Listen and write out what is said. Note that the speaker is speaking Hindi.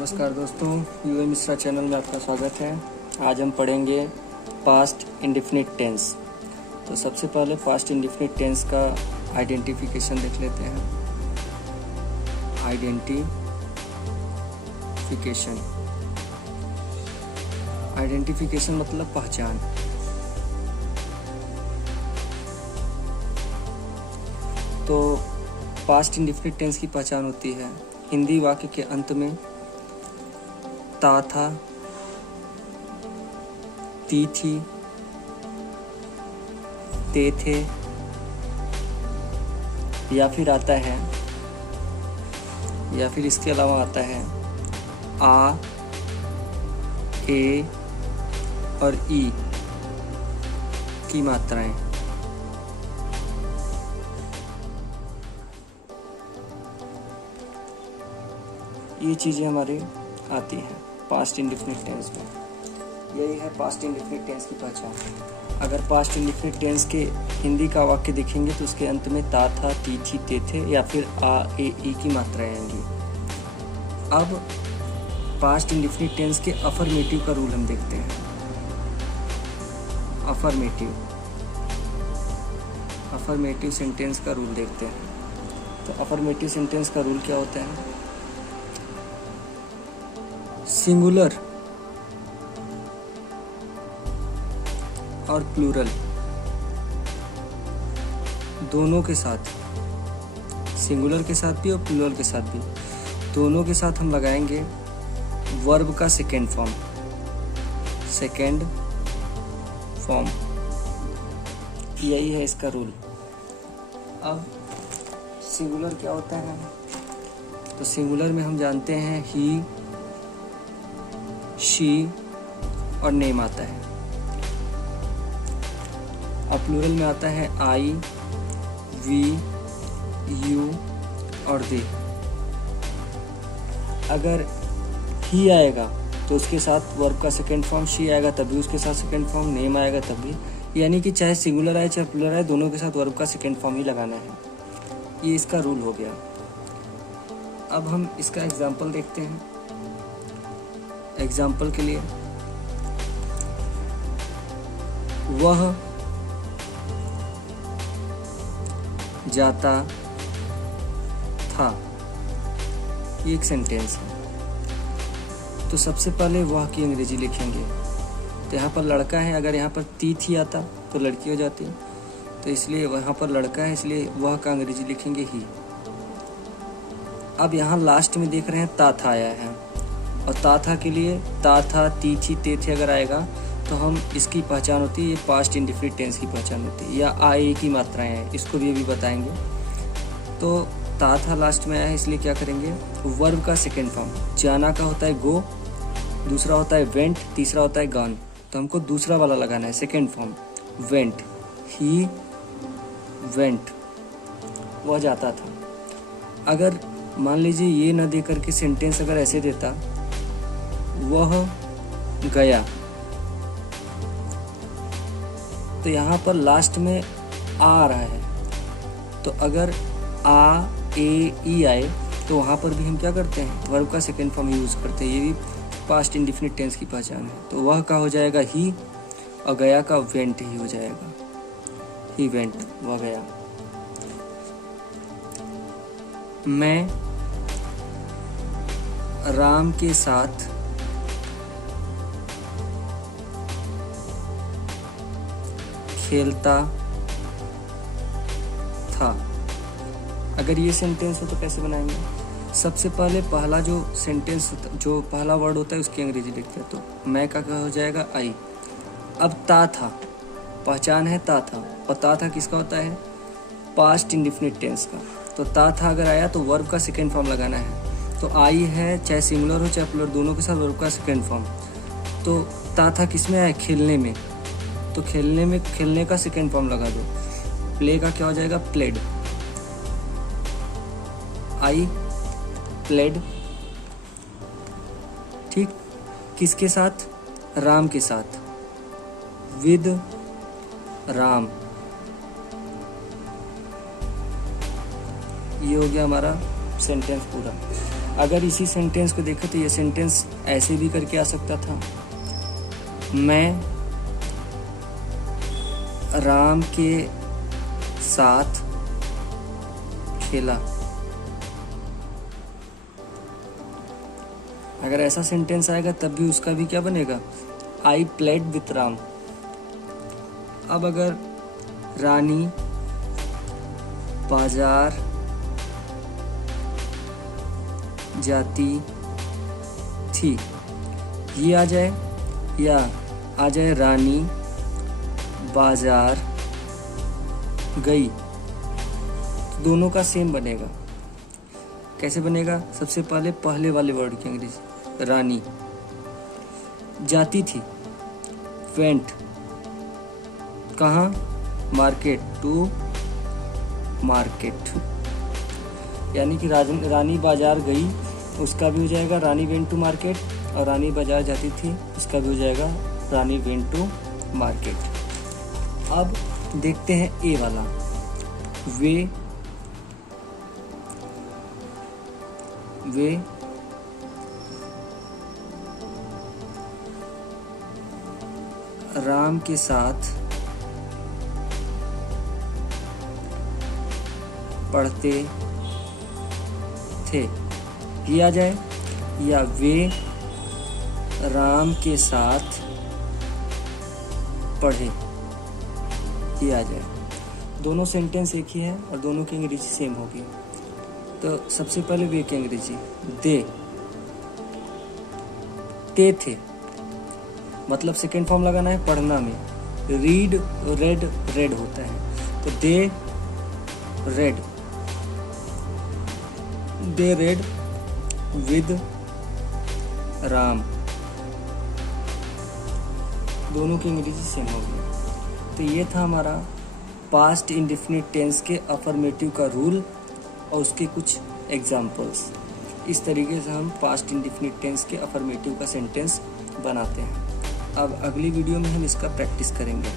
नमस्कार दोस्तों, यूए मिश्रा चैनल में आपका स्वागत है। आज हम पढ़ेंगे पास्ट इंडेफिनिट टेंस। तो सबसे पहले पास्ट इंडेफिनिट टेंस का आइडेंटिफिकेशन देख लेते हैं। आइडेंटिफिकेशन मतलब पहचान। तो पास्ट इंडेफिनिट टेंस की पहचान होती है हिंदी वाक्य के अंत में ता था, ती थी, ते थे, या फिर आता है, या फिर इसके अलावा आता है आ, ए और ई की मात्राएं। ये चीज़ें हमारे आती हैं पास्ट इंडेफिनिट टेंस में। यही है पास्ट इंडेफिनिट टेंस की पहचान। अगर पास्ट इंडेफिनिट टेंस के हिंदी का वाक्य देखेंगे तो उसके अंत में ता था, ती थी, ते थे या फिर आ, ए, ई की मात्राएं आएंगी। अब पास्ट इंडेफिनिट टेंस के अफर्मेटिव का रूल हम देखते हैं। अफर्मेटिव सेंटेंस का रूल देखते हैं। तो अफर्मेटिव सेंटेंस का रूल क्या होता है? सिंगुलर और प्लूरल दोनों के साथ, सिंगुलर के साथ भी और प्लूरल के साथ भी, दोनों के साथ हम लगाएंगे वर्ब का सेकेंड फॉर्म। यही है इसका रूल। अब सिंगुलर क्या होता है? तो सिंगुलर में हम जानते हैं ही, शी और नेम आता है। अब प्लूरल में आता है आई, वी, यू और दे। अगर ही आएगा तो उसके साथ वर्ब का सेकेंड फॉर्म, शी आएगा तब भी उसके साथ सेकेंड फॉर्म, नेम आएगा तब भी। यानी कि चाहे सिंगुलर आए चाहे प्लूरल आए, दोनों के साथ वर्ब का सेकेंड फॉर्म ही लगाना है। ये इसका रूल हो गया। अब हम इसका एग्जाम्पल देखते हैं। एग्जाम्पल के लिए वह जाता था, ये एक सेंटेंस है। तो सबसे पहले वह की अंग्रेजी लिखेंगे। तो यहाँ पर लड़का है, अगर यहाँ पर ती थी आता तो लड़की हो जाती, तो इसलिए वहाँ पर लड़का है, इसलिए वह का अंग्रेजी लिखेंगे ही। अब यहाँ लास्ट में देख रहे हैं ता था आया है, और ता था के लिए ता था, ती थी, ते थे अगर आएगा तो हम इसकी पहचान होती है, ये पास्ट इंडेफिनिट टेंस की पहचान होती है। या आए की मात्राएं हैं, इसको भी अभी बताएंगे। तो ता था लास्ट में आया है, इसलिए क्या करेंगे? वर्ब का सेकेंड फॉर्म। जाना का होता है गो, दूसरा होता है वेंट, तीसरा होता है गॉन। तो हमको दूसरा वाला लगाना है, second form, went. He went, वह जाता था। अगर मान लीजिए ये न दे करके सेंटेंस अगर ऐसे देता, वह गया, तो यहाँ पर लास्ट में आ रहा है। तो अगर आ, ए, ई आए तो वहाँ पर भी हम क्या करते हैं? वर्ब का सेकेंड फॉर्म यूज करते हैं। ये भी पास्ट इंडेफिनिट टेंस की पहचान है। तो वह का हो जाएगा ही, और गया का वेंट ही हो जाएगा। ही वेंट, वह गया। मैं राम के साथ खेलता था। अगर ये सेंटेंस हो तो कैसे बनाएंगे? सबसे पहले पहला जो सेंटेंस, जो पहला वर्ड होता है उसकी अंग्रेजी लिखते हैं। तो मैं का हो जाएगा आई। अब ता था, पहचान है ता था, और ता था किसका होता है? पास्ट इंडेफिनिट टेंस का। तो ता था अगर आया तो वर्ब का सेकेंड फॉर्म लगाना है। तो आई है, चाहे सिंगुलर हो चाहे प्लूरल, दोनों के साथ वर्ब का सेकेंड फॉर्म। तो ता था किस में आया? खेलने में। तो खेलने में खेलने का सेकेंड फॉर्म लगा दो। प्ले का क्या हो जाएगा? प्लेड। I played. ठीक, किसके साथ? राम के साथ। विद राम। ये हो गया हमारा सेंटेंस पूरा। अगर इसी सेंटेंस को देखें तो ये सेंटेंस ऐसे भी करके आ सकता था, मैं राम के साथ खेला। अगर ऐसा सेंटेंस आएगा तब भी उसका भी क्या बनेगा, आई प्लेड विथ राम। अब अगर रानी बाजार जाती थी, ये आ जाए, या आ जाए रानी बाजार गई, तो दोनों का सेम बनेगा। कैसे बनेगा, सबसे पहले वाले वर्ड की अंग्रेजी, रानी, जाती थी, वेंट, कहाँ, मार्केट, टू मार्केट, यानी कि रानी बाजार गई, उसका भी हो जाएगा रानी वेंट टू मार्केट, और रानी बाजार जाती थी, उसका भी हो जाएगा रानी वेंट टू मार्केट। अब देखते हैं ए वाला, वे राम के साथ पढ़ते थे, ये आ जाए, या वे राम के साथ पढ़े, ये आ जाए। दोनों सेंटेंस एक ही है और दोनों की अंग्रेजी सेम होगी। तो सबसे पहले वे की अंग्रेजी, ते थे, मतलब सेकेंड फॉर्म लगाना है पढ़ना में, रीड रेड रेड होता है, तो दे रेड विद राम, दोनों की अंग्रेजी सेम होगी। तो ये था हमारा पास्ट इंडेफिनिट टेंस के अफर्मेटिव का रूल और उसके कुछ एग्जाम्पल्स। इस तरीके से हम पास्ट इंडेफिनिट टेंस के अफर्मेटिव का सेंटेंस बनाते हैं। अब अगली वीडियो में हम इसका प्रैक्टिस करेंगे।